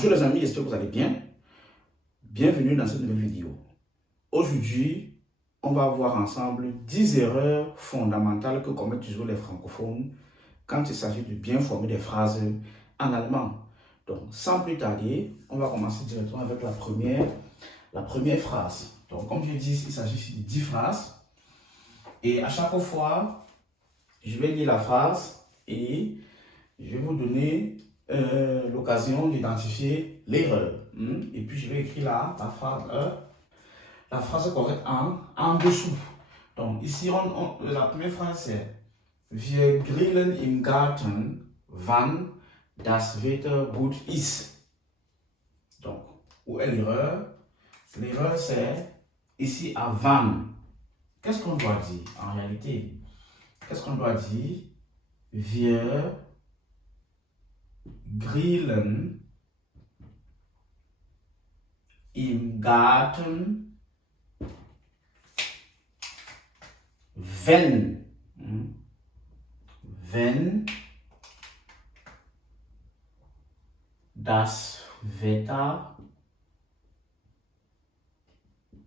Bonjour les amis, j'espère que vous allez bien. Bienvenue dans cette nouvelle vidéo. Aujourd'hui, on va voir ensemble 10 erreurs fondamentales que commettent toujours les francophones quand il s'agit de bien former des phrases en allemand. Donc, sans plus tarder, on va commencer directement avec la première phrase. Donc, comme je dis, il s'agit ici de 10 phrases. Et à chaque fois, je vais lire la phrase et je vais vous donner l'occasion d'identifier l'erreur. Et puis, je vais écrire la phrase correcte en dessous. Donc, ici, la première phrase, c'est Wir grillen im Garten, wann das Wetter gut ist. Donc, où est l'erreur? L'erreur, c'est ici à wann. Qu'est-ce qu'on doit dire en réalité? Qu'est-ce qu'on doit dire? Wir grillen im Garten, wenn das Wetter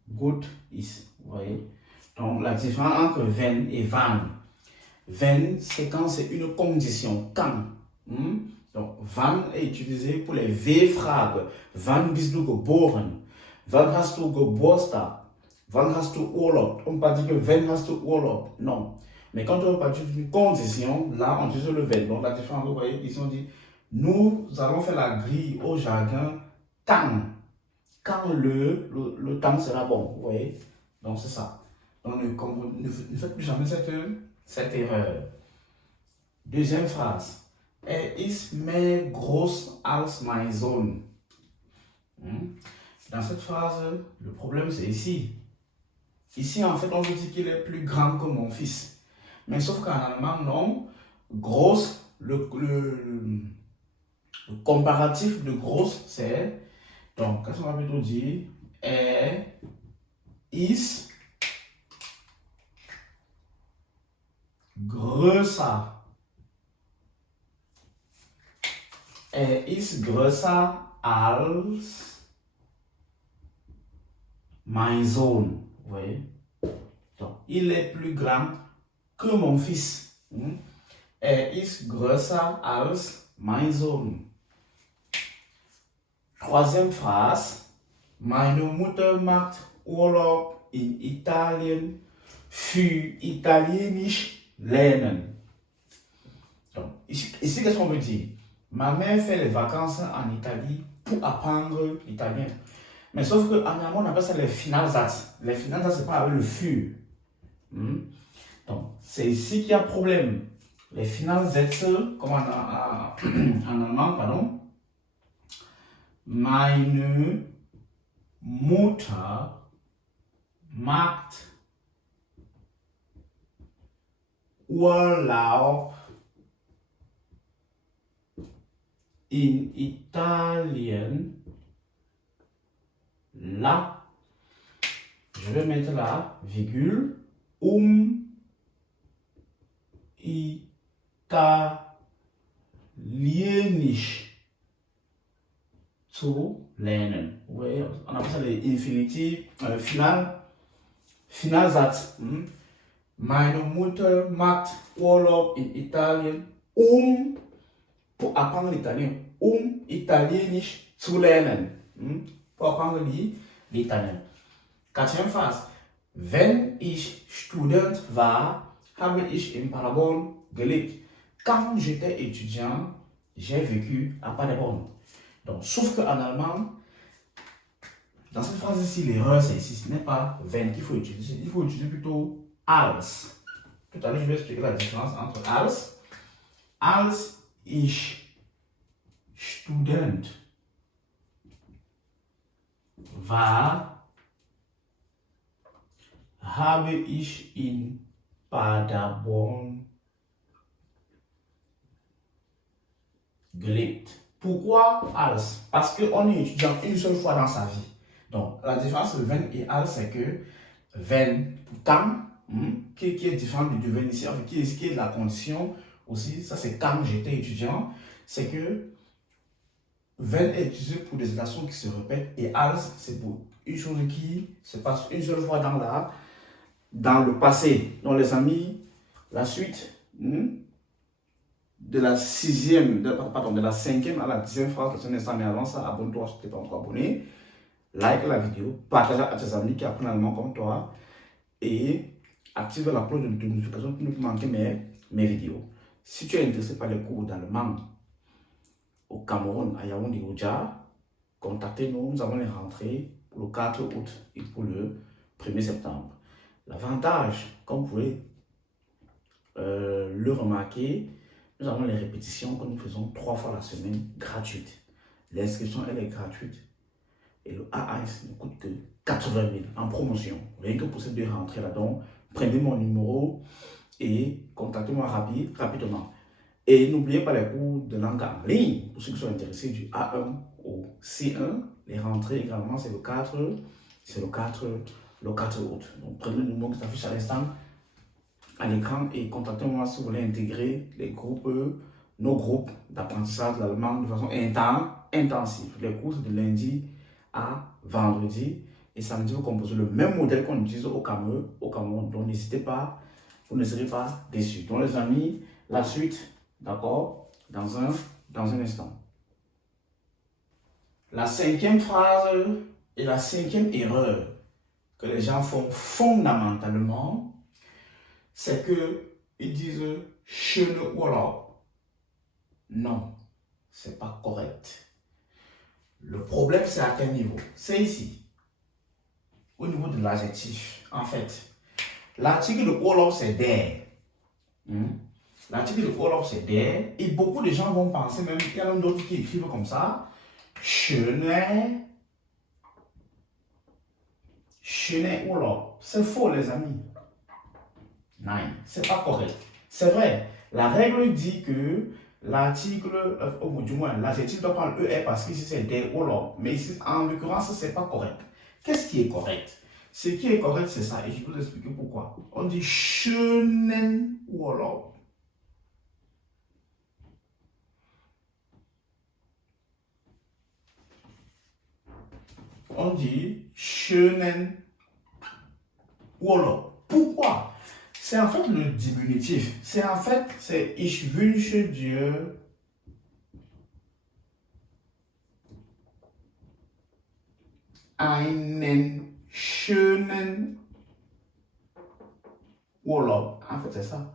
gut ist. Vous voyez? Donc, la différence entre wenn et wann. Wenn, c'est quand c'est une condition. Quand. Donc, wann est utilisé pour les W-Fragen. Wann bist du geboren? Wann hast du Geburtstag? Wann hast du Urlaub? On ne peut pas dire que wenn hast du Urlaub. Non. Mais quand on parle d'une condition, là, on utilise le wenn. Donc, la différence, vous voyez, ici, on dit, nous allons faire la grille au jardin quand. Quand le temps sera bon. Vous voyez? Donc, c'est ça. Donc, ne faites plus jamais cette erreur. Deuxième phrase. Ist mehr groß als mein Sohn. Dans cette phrase, le problème c'est ici. Ici, en fait, on veut dire qu'il est plus grand que mon fils. Mais sauf qu'en allemand, non. Groß, le comparatif de groß, c'est... Donc, qu'est-ce qu'on va plutôt dire? Ist größer. Ist größer als mein Sohn. Vous voyez? Donc, il est plus grand que mon fils. Ist größer als mein Sohn. Troisième phrase. Meine Mutter macht Urlaub in Italien für Italienisch lernen. Donc, ici, qu'est-ce qu'on veut dire? Ma mère fait les vacances en Italie pour apprendre l'italien. Mais sauf qu'en allemand, on appelle ça les Finalsatz. Les Finalsatz, c'est pas avec le für. Donc, c'est ici qu'il y a problème. Les Finalsätze, comme en allemand, pardon. Meine Mutter macht Urlaub in Italien. Là, je vais mettre la virgule, Italienisch zu lernen. Vous voyez, on appelle ça les infinitifs Finalsatz. Meine Mutter macht Urlaub in Italien, pour apprendre l'italien, Italienisch zu lernen. Pour apprendre l'italien. Quatrième phrase. Wenn ich Student war, habe ich in Paderborn gelebt. Quand j'étais étudiant, j'ai vécu à Paderborn. Donc, sauf qu'en allemand, dans cette phrase ici, l'erreur c'est ici, ce n'est pas wenn qu'il faut utiliser, il faut utiliser plutôt als. Tout à l'heure, je vais expliquer la différence entre als. Als ich Student war, habe ich in Paderborn gelebt. Pourquoi als? Parce qu'on est étudiant une seule fois dans sa vie. Donc, la différence entre wenn et als, c'est que wenn, quand, qui est différent du wenn ici, qui est la condition aussi, ça c'est quand j'étais étudiant, c'est que wenn est utilisé pour des actions qui se répètent et als, c'est pour une chose qui se passe une seule fois dans le passé. Donc les amis, la suite de la cinquième à la 10e phrase, c'est un instant, mais avant ça, abonne-toi si tu n'es pas encore abonné, like la vidéo, partage à tes amis qui apprennent l'allemand comme toi et active la cloche de notification pour ne plus manquer mes vidéos. Si tu es intéressé par les cours d'allemand au Cameroun, à Yaoundé, au Dja, contactez-nous, nous avons les rentrées pour le 4 août et pour le 1er septembre. L'avantage, comme vous pouvez le remarquer, nous avons les répétitions que nous faisons 3 fois la semaine gratuites. L'inscription, elle est gratuite. Et le AAS ne coûte que 80 000 en promotion. Rien que pour ces 2 rentrées-là. Donc, prenez mon numéro et contactez-moi rapidement. Et n'oubliez pas les cours de langue en ligne pour ceux qui sont intéressés du A1 au C1. Les rentrées également, c'est le 4 août. Donc, prenez le numéro qui s'affiche à l'instant à l'écran et contactez-moi si vous voulez intégrer nos groupes d'apprentissage de l'allemand de façon intensive. Les cours, c'est de lundi à vendredi et samedi, vous composez le même modèle qu'on utilise au Cameroun. Donc, n'hésitez pas, vous ne serez pas déçus. Donc, les amis, la suite, d'accord, dans un instant. La 5e phrase et la 5e erreur que les gens font fondamentalement, c'est qu'ils disent « schöne Urlaub ». Non, c'est pas correct. Le problème, c'est à quel niveau? C'est ici, au niveau de l'adjectif. En fait, l'article de Urlaub, c'est der. L'article de Urlaub, c'est der. Et beaucoup de gens vont penser, même, il y a même d'autres qui écrivent comme ça, schöne Urlaub. C'est faux, les amis. Non, c'est pas correct. C'est vrai, la règle dit que l'article, du moins, l'adjectif doit prendre ER parce qu'ici c'est der Urlaub. Mais ici, en l'occurrence, c'est pas correct. Qu'est-ce qui est correct? Ce qui est correct, c'est ça. Et je vais vous expliquer pourquoi. On dit schönen Urlaub. On dit schönen Urlaub. Pourquoi? C'est en fait le diminutif. C'est ich wünsche dir einen schönen Urlaub. En fait, c'est ça.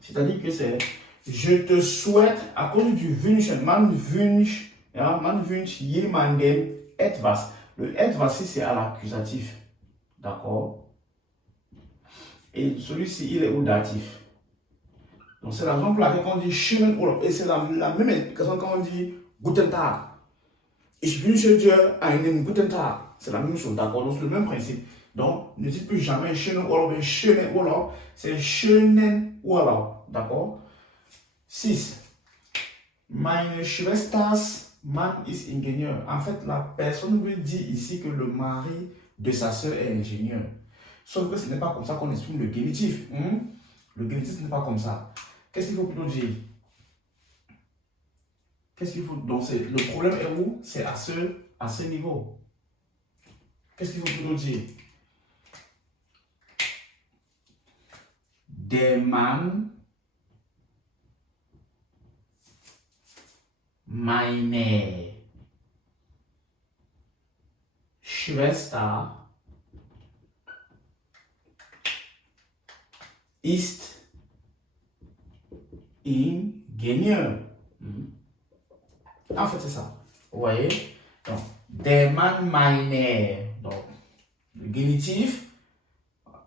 C'est-à-dire que c'est je te souhaite, à cause du wünschen, man wünscht jemanden etwas. Le etwas ici, c'est à l'accusatif. D'accord? Et celui-ci, il est au datif. Donc, c'est la raison pour laquelle on dit schönen Urlaub. Et c'est la même explication quand on dit guten Tag. Ich wünsche dir einen guten Tag. C'est la même chose, d'accord? Donc, c'est le même principe. Donc, ne dites plus jamais schönen Urlaub, mais schönen Urlaub. C'est schönen Urlaub, d'accord? 6. Meine Schwesters Mann ist Ingenieur. En fait, la personne veut dire ici que le mari de sa sœur est ingénieur. Sauf que ce n'est pas comme ça qu'on exprime le génitif. Le génitif, ce n'est pas comme ça. Qu'est-ce qu'il faut plutôt dire? Qu'est-ce qu'il faut? Donc, le problème est où? C'est à ce niveau. Qu'est-ce qu'il faut plutôt dire? Der Mann meiner Schwester ist Ingenieur. En fait, c'est ça. Vous voyez? Donc, der Mann meiner. Donc, le génitif,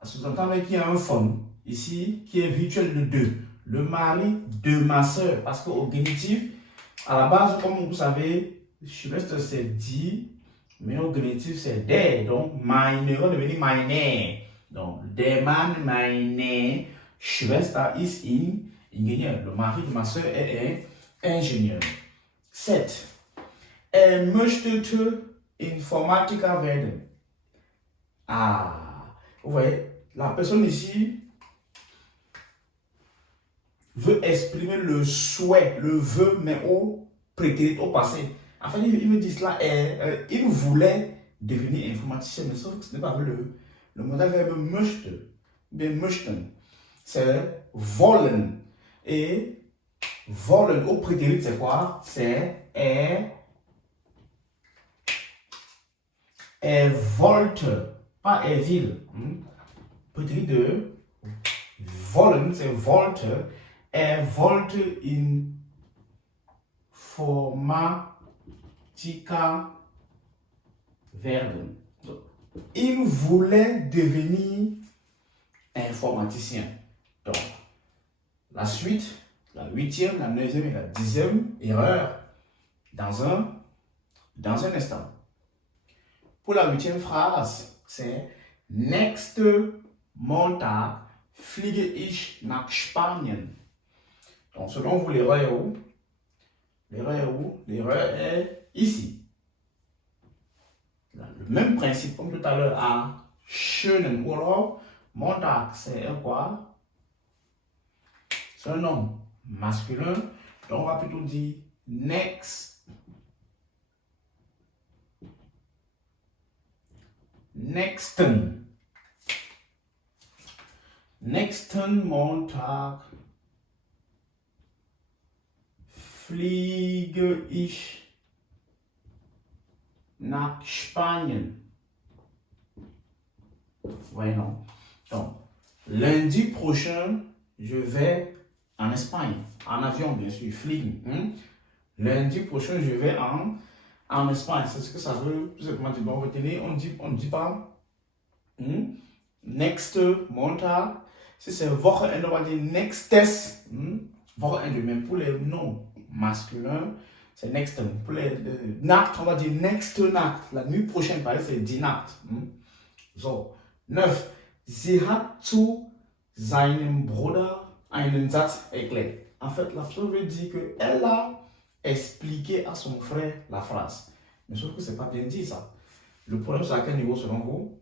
sous-entend qu'il y a un fond ici qui est virtuel de 2. Le mari de ma soeur. Parce qu'au génitif, à la base, comme vous savez, Schwester c'est dit, mais au génitif c'est der. Donc, meine va devenir meine. Donc, der Mann meiner Schwester ist Ingenieur. Le mari de ma soeur est ingénieur. 7. Möchte Informatiker werden. Ah, vous voyez, la personne ici veut exprimer le souhait, le vœu, mais au prétérit au passé. Enfin, il me dit cela, il voulait devenir informaticien, mais sauf que ce n'est pas le modèle verbe möchte, bien möchten. C'est wollen. Et wollen au prétérit, c'est quoi? C'est wollte, pas will. Prétérit de wollen, c'est wollte. Wollte Informatica werden. Il voulait devenir informaticien. Donc, la suite, la 8e, la 9e et la 10e erreur dans un instant. Pour la 8e phrase, c'est Nächste Montag fliege ich nach Spanien. Donc, selon vous, l'erreur est où? L'erreur est où? L'erreur est ici. Le même principe comme tout à l'heure à schönen Urlaub. Montag, c'est un quoi? C'est un nom masculin. Donc, on va plutôt dire nächsten Montag fliege ich nach Spanien. Ouais, non. Donc, lundi prochain, je vais en Espagne. En avion, bien sûr, fliegen. Lundi prochain, je vais en Espagne. C'est ce que ça veut tout simplement dire. Donc, retenez, on ne dit pas nächste Montag. Si c'est Wochenende, on va dire nächstes. Wochenende, même pour les noms masculins, c'est nächsten. Pour les Nacht, on va dire nächste Nacht. La nuit prochaine, par exemple, c'est die Nacht. So, 9. Sie hat zu seinem Bruder einen Satz erklärt. En fait, la phrase veut dire qu'elle a expliqué à son frère la phrase. Mais sauf que ce n'est pas bien dit ça. Le problème, c'est à quel niveau selon vous?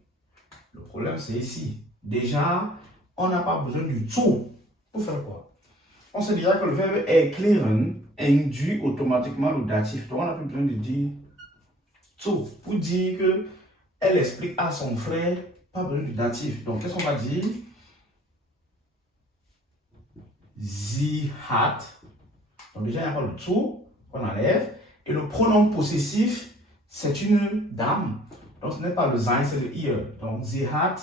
Le problème, c'est ici. Déjà, on n'a pas besoin du zu pour faire quoi? On se dira que le verbe erklären induit automatiquement le datif. Donc, on n'a plus besoin de dire zu pour dire qu'elle explique à son frère, pas besoin du datif. Donc, qu'est-ce qu'on va dire? Sie hat. Donc, déjà, il y a pas le zu qu'on enlève. Et le pronom possessif, c'est une dame. Donc, ce n'est pas le sein, c'est le ihr. Donc, sie hat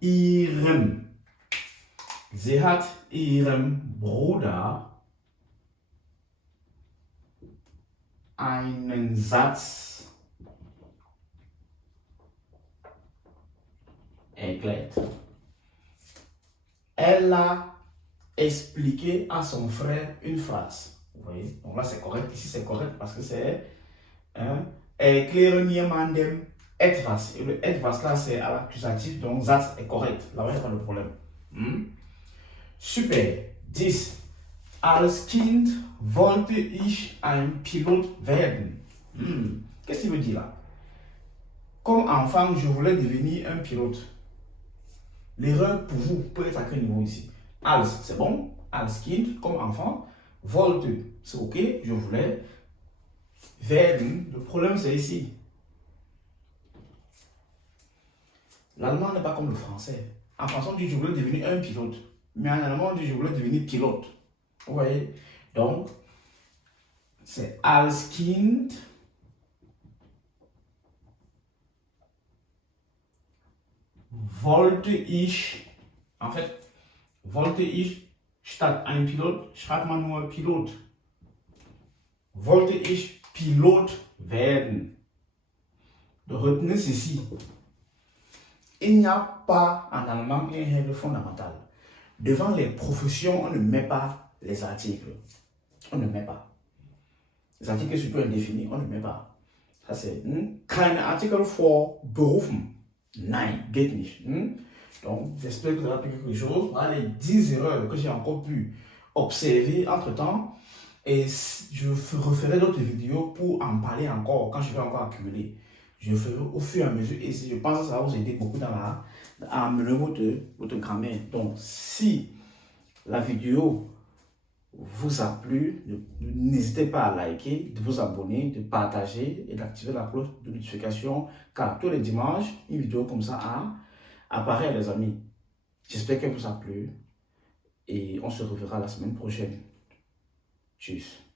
ihrem. Sie hat ihrem Bruder einen Satz erklärt. Elle a expliqué à son frère une phrase. Vous voyez? Donc là, c'est correct. Ici, c'est correct parce que c'est erklären jemandem etwas. Et le etwas là, c'est à l'accusatif. Donc, Satz est correct. Là, il n'y a pas de problème. Super. 10. Als Kind wollte ich ein Pilot werden. Qu'est-ce qu'il veut dire là? Comme enfant, je voulais devenir un pilote. L'erreur pour vous peut être à quel niveau ici? Als, c'est bon. Als Kind, comme enfant. Wollte, c'est ok, je voulais. Werden, le problème c'est ici. L'allemand n'est pas comme le français. En français, on dit je voulais devenir un pilote. Mais en allemand, on dit je voulais devenir pilote. Vous voyez? Donc, c'est als Kind wollte ich, en fait, wollte ich statt ein Pilot, schreibt man nur Pilot. Wollte ich Pilot werden. Donc, retenez ceci. Il n'y a pas en allemand une règle fondamentale. Devant les professions, on ne met pas les articles. On ne met pas. Les articles surtout indéfinis, on ne met pas. Ça c'est keine Artikel vor Berufen. Nein, geht nicht. Donc, j'espère que vous avez appris quelque chose. Voilà les 10 erreurs que j'ai encore pu observer entre temps. Et je referai d'autres vidéos pour en parler encore quand je vais encore accumuler. Je ferai au fur et à mesure et je pense que ça va vous aider beaucoup à améliorer votre grammaire. Donc, si la vidéo vous a plu, n'hésitez pas à liker, de vous abonner, de partager et d'activer la cloche de notification car tous les dimanches, une vidéo comme ça apparaît les amis. J'espère qu'elle vous a plu et on se reverra la semaine prochaine. Tchuss.